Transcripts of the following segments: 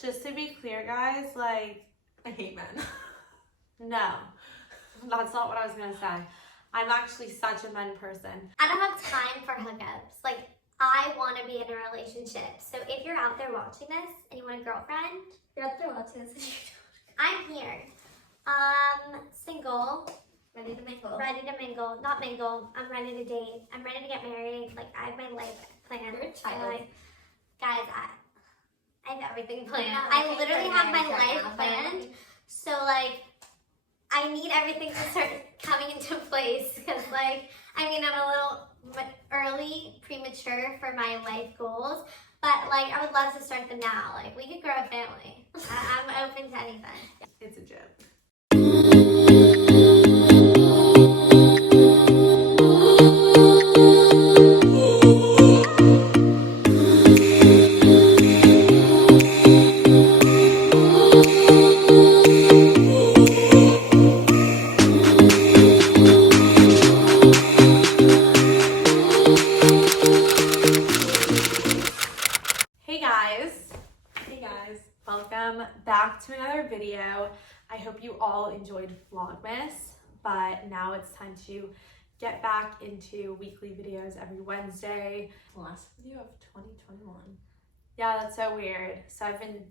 Just to be clear, guys, like, I hate men. no, that's not what I was gonna say. I'm actually such a men person. I don't have time for hookups. Like, I want to be in a relationship. So if you're out there watching this and you want a girlfriend, you're out there watching this. I'm here. Single. Ready to mingle. Ready to mingle. Not mingle. I'm ready to date. I'm ready to get married. Like, I have my life planned. You're a child. Guys, I have everything planned. Yeah, I okay, literally you're have my married right life now, planned. So, like, I need everything to start coming into place because, like, I mean, I'm a little early, premature for my life goals, but, like, I would love to start them now. Like, we could grow a family. I'm open to anything. It's a joke. Welcome back to another video. I hope you all enjoyed Vlogmas, but now it's time to get back into weekly videos every Wednesday. Last video of 2021. Yeah, that's so weird. So I've been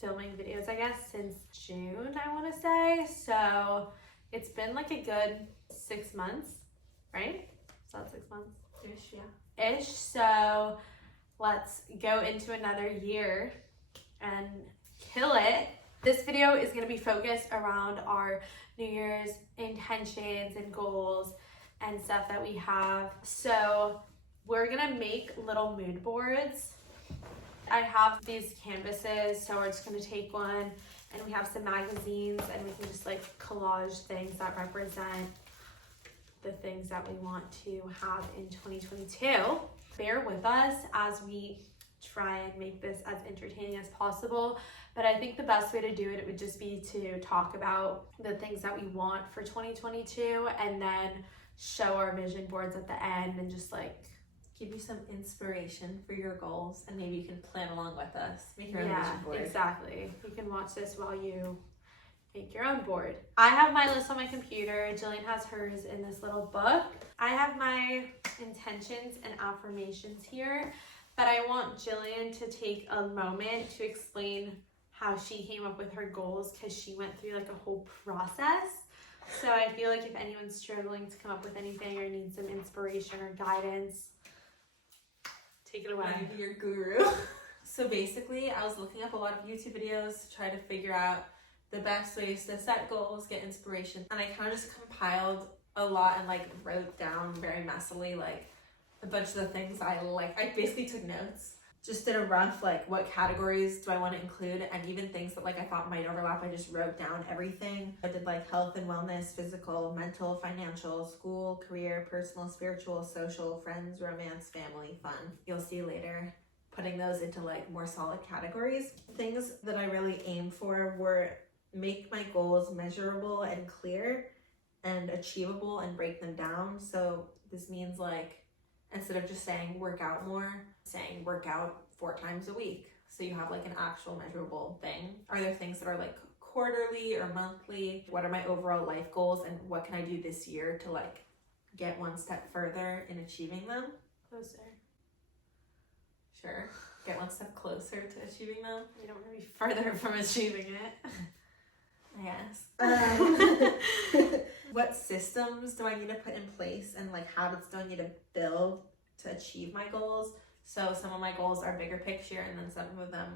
filming videos, I guess, since June, I want to say. So it's been like a good 6 months, right? Is that 6 months? Ish, yeah. Ish. So let's go into another year and kill it. This video is going to be focused around our New Year's intentions and goals and stuff that we have. So we're going to make little mood boards. I have these canvases, so we're just going to take one, and we have some magazines, and we can just like collage things that represent the things that we want to have in 2022. Bear with us as we try and make this as entertaining as possible, but I think the best way to do it would just be to talk about the things that we want for 2022 and then show our vision boards at the end and just like give you some inspiration for your goals, and maybe you can plan along with us. Make your own vision board. Exactly. You can watch this while you make your own board. I have my list on my computer. Jillian has hers in this little book. I have my intentions and affirmations here, but I want Jillian to take a moment to explain how she came up with her goals, because she went through like a whole process. So I feel like if anyone's struggling to come up with anything or needs some inspiration or guidance, take it away. I'm gonna be your guru. So basically, I was looking up a lot of YouTube videos to try to figure out the best ways to set goals, get inspiration, and I kind of just compiled a lot and like wrote down very messily like a bunch of the things I like. I basically took notes. Just did a rough like what categories do I want to include, and even things that like I thought might overlap, I just wrote down everything. I did like health and wellness, physical, mental, financial, school, career, personal, spiritual, social, friends, romance, family, fun. You'll see later putting those into like more solid categories. Things that I really aimed for were make my goals measurable and clear and achievable and break them down. So this means like instead of just saying work out more, saying work out 4 times a week. So you have like an actual measurable thing. Are there things that are like quarterly or monthly? What are my overall life goals, and what can I do this year to like get one step further in achieving them? Closer. Sure. Get one step closer to achieving them. We don't want to be further from achieving it. I guess. What systems do I need to put in place, and like habits do I need to build to achieve my goals? So some of my goals are bigger picture, and then some of them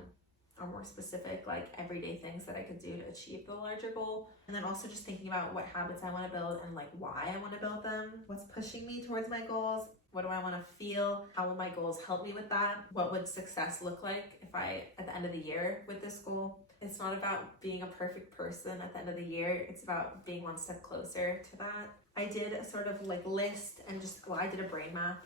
are more specific, like everyday things that I could do to achieve the larger goal. And then also just thinking about what habits I want to build and like why I want to build them. What's pushing me towards my goals? What do I want to feel? How will my goals help me with that? What would success look like if I, at the end of the year with this goal? It's not about being a perfect person at the end of the year. It's about being one step closer to that. I did a sort of like list and just, well, I did a brain map.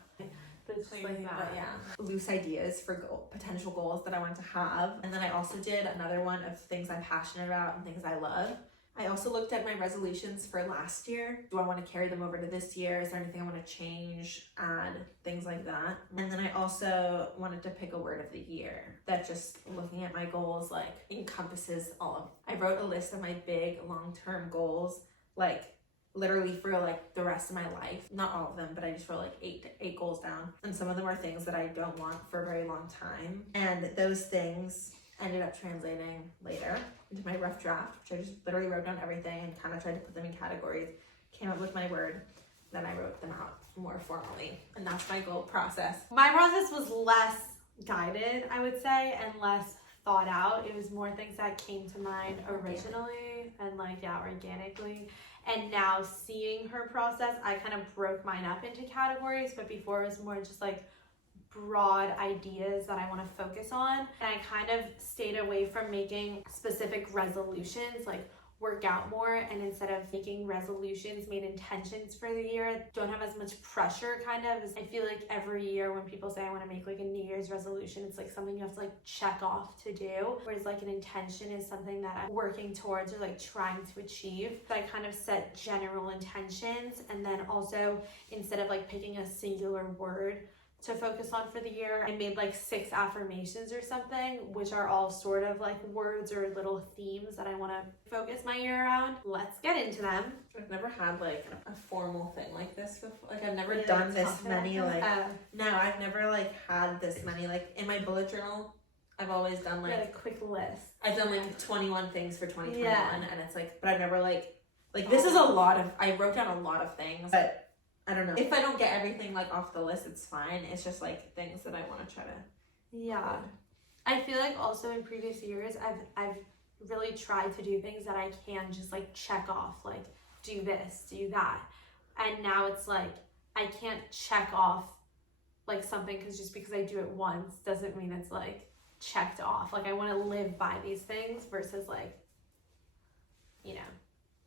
Loose ideas for potential goals that I want to have. And then I also did another one of things I'm passionate about and things I love. I also looked at my resolutions for last year. Do I want to carry them over to this year? Is there anything I want to change, add, things like that? And then I also wanted to pick a word of the year that, just looking at my goals, like encompasses all of. I wrote a list of my big long-term goals, like literally for like the rest of my life. Not all of them, but I just wrote like eight goals down. And some of them are things that I don't want for a very long time. And those things ended up translating later into my rough draft, which I just literally wrote down everything and kind of tried to put them in categories, came up with my word, then I wrote them out more formally. And that's my goal process. My process was less guided, I would say, and less thought out. It was more things that came to mind originally and organically. And now seeing her process, I kind of broke mine up into categories, but before it was more just like broad ideas that I want to focus on. And I kind of stayed away from making specific resolutions, like work out more, and instead of making resolutions, made intentions for the year. Don't have as much pressure, kind of. I feel like every year when people say I want to make like a New Year's resolution, it's like something you have to like check off to do, whereas like an intention is something that I'm working towards or like trying to achieve. So I kind of set general intentions, and then also instead of like picking a singular word to focus on for the year, I made like 6 affirmations or something, which are all sort of like words or little themes that I want to focus my year around. Let's get into them. I've never had like a formal thing like this before. Like I've never done this many no, I've never like had this many like in my bullet journal. I've always done like a quick list. I've done like 21 things for 2021 and it's like, but I've never like this is a lot of, I wrote down a lot of things, but I don't know. If I don't get everything like off the list, it's fine. It's just like things that I want to try to. Yeah. I feel like also in previous years, I've really tried to do things that I can just like check off, like do this, do that. And now it's like, I can't check off like something just because I do it once doesn't mean it's like checked off. Like I want to live by these things versus like,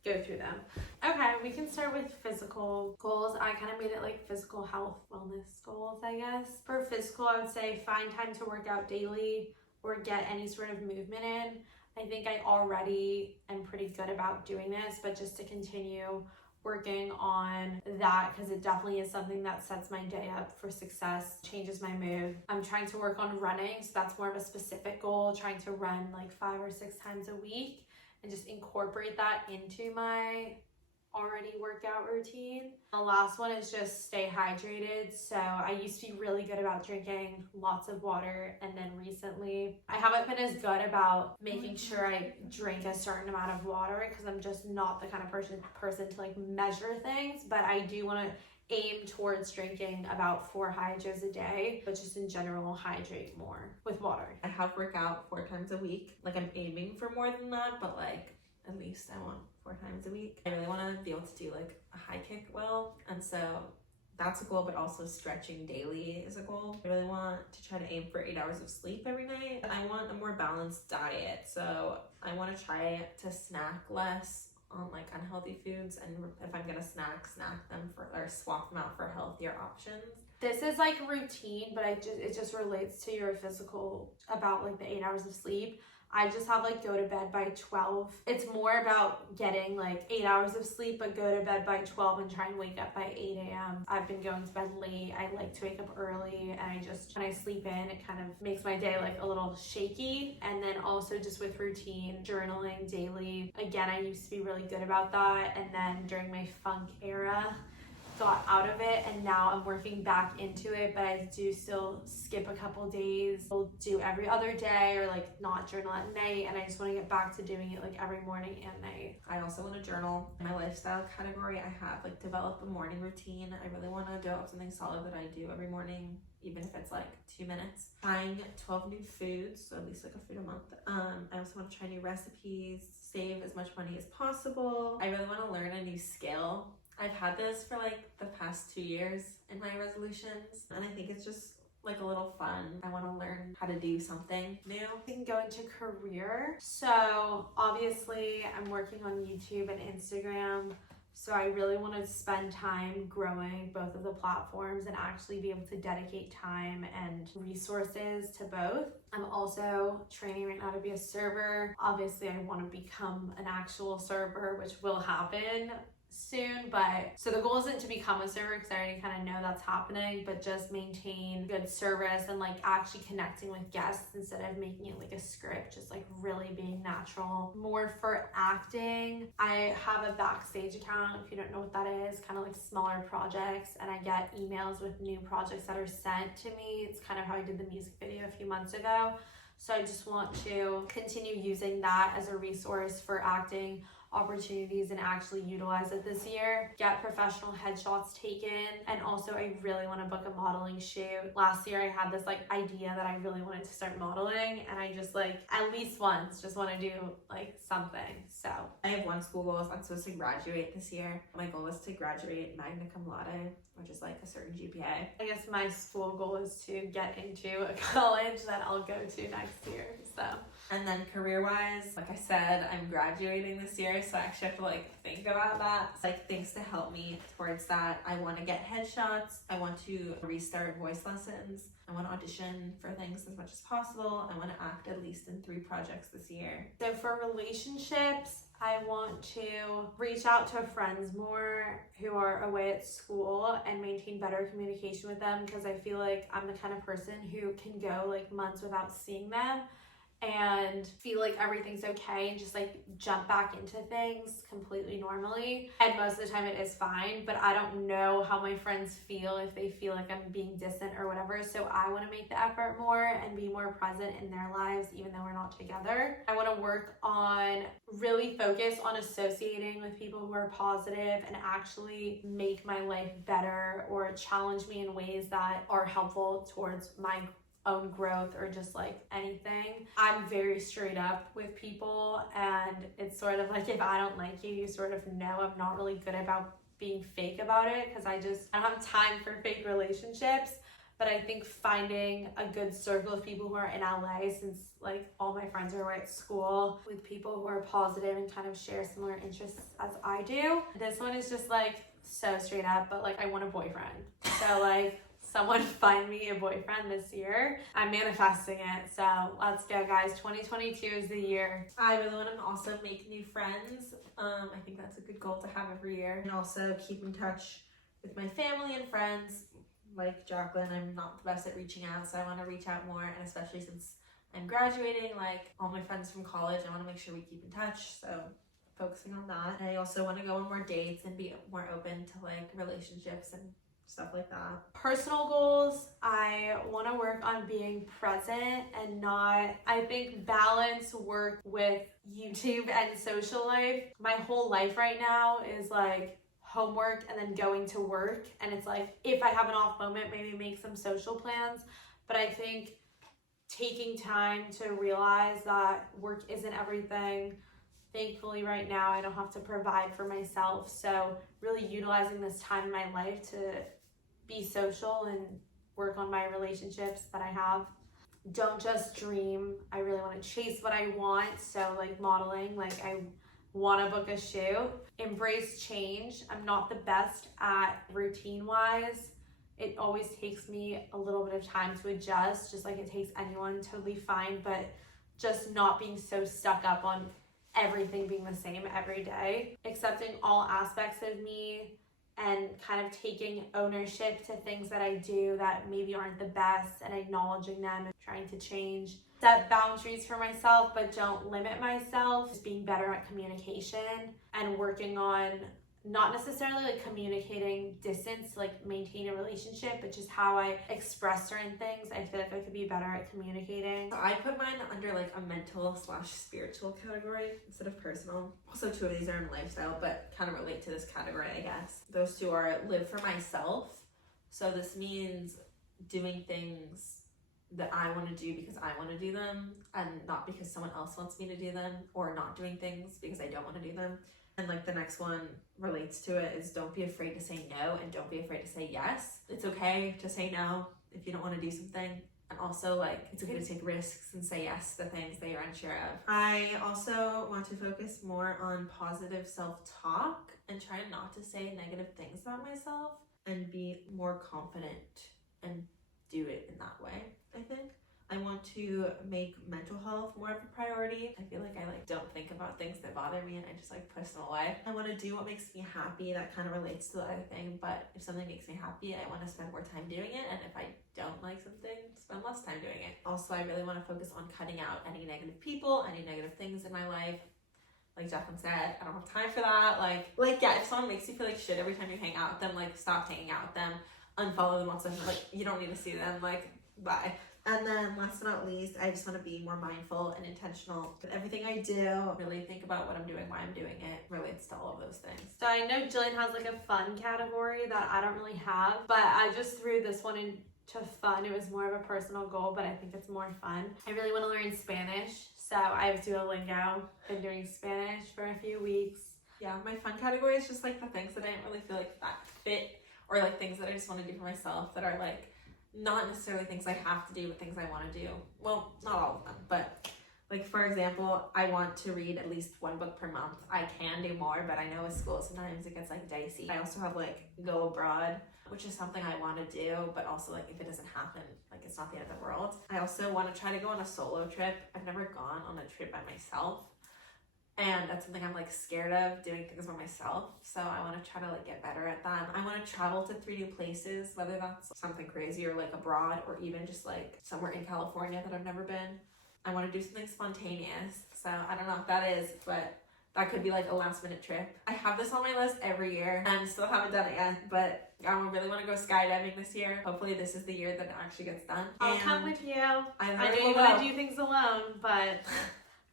go through them. Okay, we can start with physical goals. I kind of made it like physical health, wellness goals, I guess. For physical, I would say find time to work out daily or get any sort of movement in. I think I already am pretty good about doing this, but just to continue working on that, because it definitely is something that sets my day up for success, changes my mood. I'm trying to work on running, so that's more of a specific goal, trying to run like 5 or 6 times a week and just incorporate that into my already workout routine. The last one is just stay hydrated. So I used to be really good about drinking lots of water, and then recently I haven't been as good about making sure I drink a certain amount of water because I'm just not the kind of person to like measure things, but I do want to aim towards drinking about 4 hydros a day, but just in general hydrate more with water. I have workout 4 times a week. Like I'm aiming for more than that, but like at least I want 4 times a week. I really want to be able to do like a high kick well, and so that's a goal, but also stretching daily is a goal. I really want to try to aim for 8 hours of sleep every night. I want a more balanced diet, so I want to try to snack less on like unhealthy foods, and if I'm gonna snack them or swap them out for healthier options. This is like routine, but it just relates to your physical about like the 8 hours of sleep. I just have like go to bed by 12. It's more about getting like 8 hours of sleep, but go to bed by 12 and try and wake up by 8 a.m. I've been going to bed late. I like to wake up early, and when I sleep in, it kind of makes my day like a little shaky. And then also just with routine, journaling daily. Again, I used to be really good about that. And then during my funk era, got out of it, and now I'm working back into it, but I do still skip a couple days. I'll do every other day or like not journal at night, and I just want to get back to doing it like every morning and night. I also want to journal. In my lifestyle category, I have like develop a morning routine. I really want to develop something solid that I do every morning, even if it's like 2 minutes. Trying 12 new foods, so at least like a food a month. I also want to try new recipes, save as much money as possible. I really want to learn a new skill. I've had this for like the past 2 years in my resolutions, and I think it's just like a little fun. I want to learn how to do something new. We can go into career. So obviously I'm working on YouTube and Instagram, So I really want to spend time growing both of the platforms and actually be able to dedicate time and resources to both. I'm also training right now to be a server. Obviously, I want to become an actual server, which will happen soon, but so the goal isn't to become a server because I already kind of know that's happening, but just maintain good service and like actually connecting with guests instead of making it like a script, just like really being natural. More for acting, I have a backstage account. If you don't know what that is, kind of like smaller projects, and I get emails with new projects that are sent to me. It's kind of how I did the music video a few months ago. So I just want to continue using that as a resource for acting opportunities and actually utilize it this year. Get professional headshots taken, and also I really want to book a modeling shoot. Last year I had this like idea that I really wanted to start modeling, and I just like at least once just want to do like something. So I have one school goal. I'm supposed to graduate this year. My goal is to graduate magna cum laude, which is like a certain GPA. I guess my school goal is to get into a college that I'll go to next year. So and then career-wise, like I said, I'm graduating this year, so I actually have to like think about that. It's like things to help me towards that. I want to get headshots. I want to restart voice lessons. I want to audition for things as much as possible. I want to act at least in 3 projects this year. So for relationships, I want to reach out to friends more who are away at school and maintain better communication with them, because I feel like I'm the kind of person who can go like months without seeing them and feel like everything's okay and just like jump back into things completely normally. And most of the time it is fine, but I don't know how my friends feel, if they feel like I'm being distant or whatever. So I want to make the effort more and be more present in their lives even though we're not together. I want to work on really focus on associating with people who are positive and actually make my life better or challenge me in ways that are helpful towards my own growth or just like anything. I'm very straight up with people, and it's sort of like if I don't like you, you sort of know. I'm not really good about being fake about it because I don't have time for fake relationships. But I think finding a good circle of people who are in LA, since like all my friends are away at school, with people who are positive and kind of share similar interests as I do. This one is just like so straight up, but like I want a boyfriend. So like someone find me a boyfriend this year. I'm manifesting it. So let's go, guys. 2022 is the year. I really want to also make new friends. I think that's a good goal to have every year. And also keep in touch with my family and friends. Like Jacqueline, I'm not the best at reaching out, so I want to reach out more. And especially since I'm graduating, like all my friends from college, I want to make sure we keep in touch. So focusing on that. And I also want to go on more dates and be more open to like relationships and stuff like that. Personal goals, I want to work on being present and not, I think, balance work with YouTube and social life. My whole life right now is like homework and then going to work, and it's like if I have an off moment, maybe make some social plans. But I think taking time to realize that work isn't everything. Thankfully right now I don't have to provide for myself, so really utilizing this time in my life to be social and work on my relationships that I have. Don't just dream. I really want to chase what I want. So like modeling, like I want to book a shoot. Embrace change. I'm not the best at routine wise. It always takes me a little bit of time to adjust, just like it takes anyone. Totally fine, but just not being so stuck up on everything being the same every day. Accepting all aspects of me and kind of taking ownership to things that I do that maybe aren't the best and acknowledging them and trying to change. Set boundaries for myself, but don't limit myself. Just being better at communication and working on not necessarily like communicating distance to like maintain a relationship, but just how I express certain things. I feel like I could be better at communicating. So I put mine under like a mental/spiritual category instead of personal. Also 2 of these are in lifestyle, but kind of relate to this category, I guess. Those 2 are live for myself. So this means doing things that I want to do because I want to do them and not because someone else wants me to do them, or not doing things because I don't want to do them. And like the next one relates to it is don't be afraid to say no and don't be afraid to say yes. It's okay to say no if you don't want to do something. And also, like, it's okay to take risks and say yes to things that you're unsure of. I also want to focus more on positive self-talk and try not to say negative things about myself and be more confident and do it in that way, I think. I want to make mental health more of a priority. I feel like I don't think about things that bother me and I just push them away. I want to do what makes me happy. That kind of relates to the other thing, but if something makes me happy, I want to spend more time doing it, and if I don't like something, spend less time doing it. Also, I really want to focus on cutting out any negative people, any negative things in my life. Like Jacqueline said, I don't have time for that. Yeah, if someone makes you feel like shit every time you hang out with them, stop hanging out with them, unfollow them on social, you don't need to see them, bye. And then last but not least, I just want to be more mindful and intentional with everything I do. Really think about what I'm doing, why I'm doing it. Relates to all of those things. So I know Jillian has a fun category that I don't really have, but I just threw this one into fun. It was more of a personal goal, but I think it's more fun. I really want to learn Spanish. So I have Duolingo, been doing Spanish for a few weeks. Yeah, my fun category is just the things that I didn't really feel that fit, or things that I just want to do for myself that are not necessarily things I have to do, but things I want to do. Well, not all of them, but for example, I want to read at least one book per month. I can do more, but I know with school sometimes it gets dicey. I also have go abroad, which is something I want to do, but also if it doesn't happen, it's not the end of the world. I also want to try to go on a solo trip. I've never gone on a trip by myself, and that's something I'm scared of, doing things by myself. So I want to try to get better at that. I want to travel to 3 new places, whether that's something crazy or abroad, or even just somewhere in California that I've never been. I want to do something spontaneous. So I don't know if that is, but that could be a last minute trip. I have this on my list every year and still haven't done it yet, but I really want to go skydiving this year. Hopefully this is the year that it actually gets done. I'll come with you. I know really you want to do things alone, but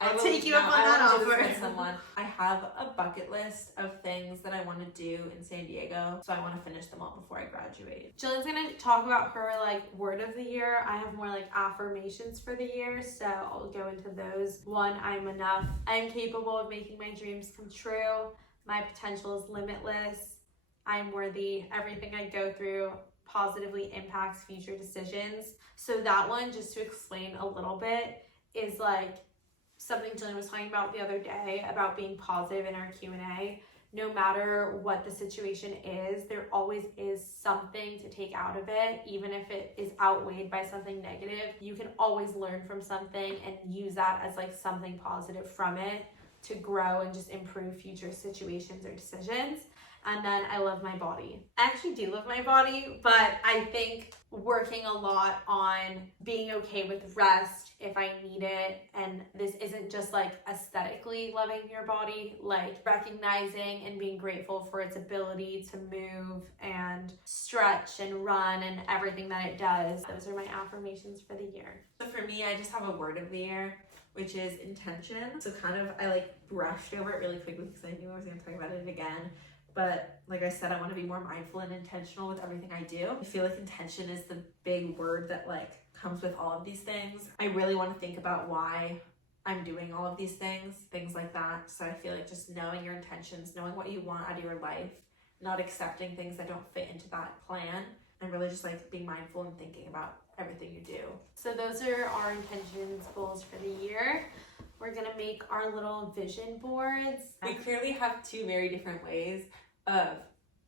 I'll take you up on that offer. I have a bucket list of things that I want to do in San Diego, so I want to finish them all before I graduate. Jillian's gonna talk about her word of the year. I have more affirmations for the year, so I'll go into those. 1, I'm enough. I am capable of making my dreams come true. My potential is limitless. I am worthy. Everything I go through positively impacts future decisions. So that one, just to explain a little bit, is something Jillian was talking about the other day about being positive in our Q&A. No matter what the situation is, there always is something to take out of it, even if it is outweighed by something negative. You can always learn from something and use that as something positive from it to grow and just improve future situations or decisions. And then I love my body. I actually do love my body, but I think working a lot on being okay with rest if I need it. And this isn't just aesthetically loving your body, recognizing and being grateful for its ability to move and stretch and run and everything that it does. Those are my affirmations for the year. So for me, I just have a word of the year, which is intention. So I brushed over it really quickly because I knew I was going to talk about it again. But like I said, I want to be more mindful and intentional with everything I do. I feel intention is the big word that comes with all of these things. I really want to think about why I'm doing all of these things like that. So I feel just knowing your intentions, knowing what you want out of your life, not accepting things that don't fit into that plan, and really just being mindful and thinking about everything you do. So those are our intentions, goals for the year. We're gonna make our little vision boards. We clearly have 2 very different ways of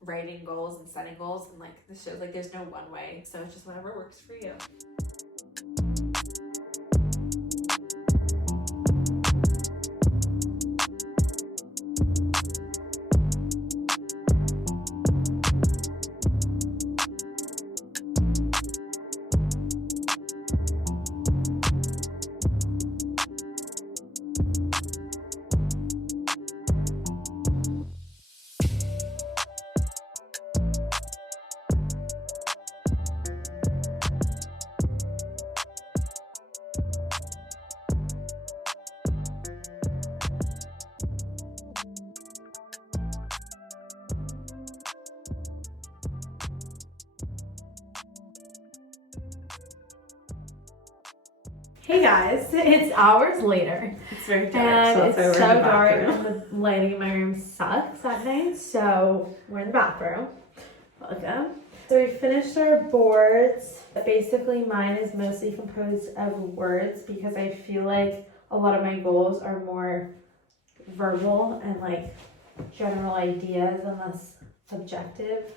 writing goals and setting goals, and this shows there's no one way, so it's just whatever works for you. Hey guys, it's hours later. It's very dark. And it's so dark and the lighting in my room sucks at night, so we're in the bathroom. Welcome. So we finished our boards. Basically mine is mostly composed of words because I feel like a lot of my goals are more verbal and like general ideas and less objective.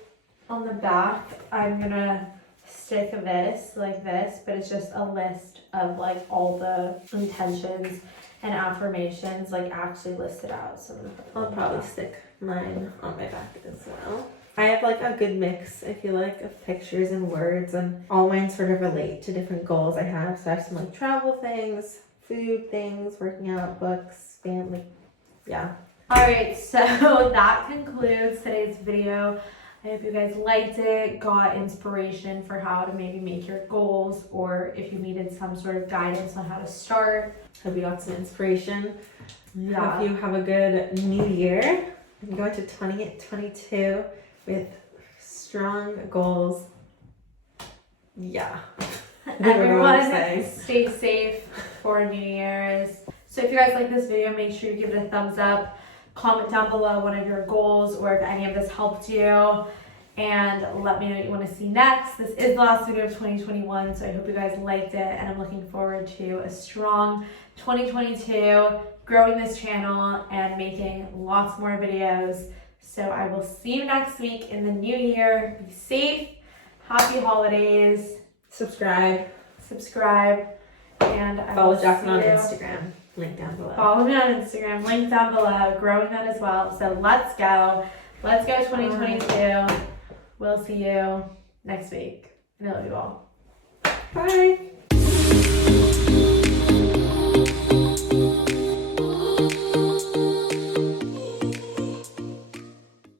On the back, I'm gonna stick this like this, but it's just a list of like all the intentions and affirmations like actually listed out. So I'm gonna put them I'll on the probably back. stick mine on my back as well. I have like a good mix, I feel like, of pictures and words, and all mine sort of relate to different goals I have. So I have some like travel things, food things, working out, books, family. Yeah. Alright, so that concludes today's video. I hope you guys liked it, got inspiration for how to maybe make your goals, or if you needed some sort of guidance on how to start. Hope you got some inspiration. Yeah. Hope you have a good new year and go into 2022 with strong goals. Yeah. I don't know what I'm Everyone, saying. stay safe for New Year's. So if you guys like this video, make sure you give it a thumbs up. Comment down below one of your goals or if any of this helped you. And let me know what you want to see next. This is the last video of 2021, so I hope you guys liked it. And I'm looking forward to a strong 2022, growing this channel and making lots more videos. So I will see you next week in the new year. Be safe. Happy holidays. Subscribe. And I Follow will Jacqueline on see you. Instagram. Link down below. Follow me on Instagram, link down below, growing that as well. So let's go. Let's go 2022. We'll see you next week. And I love you all. Bye.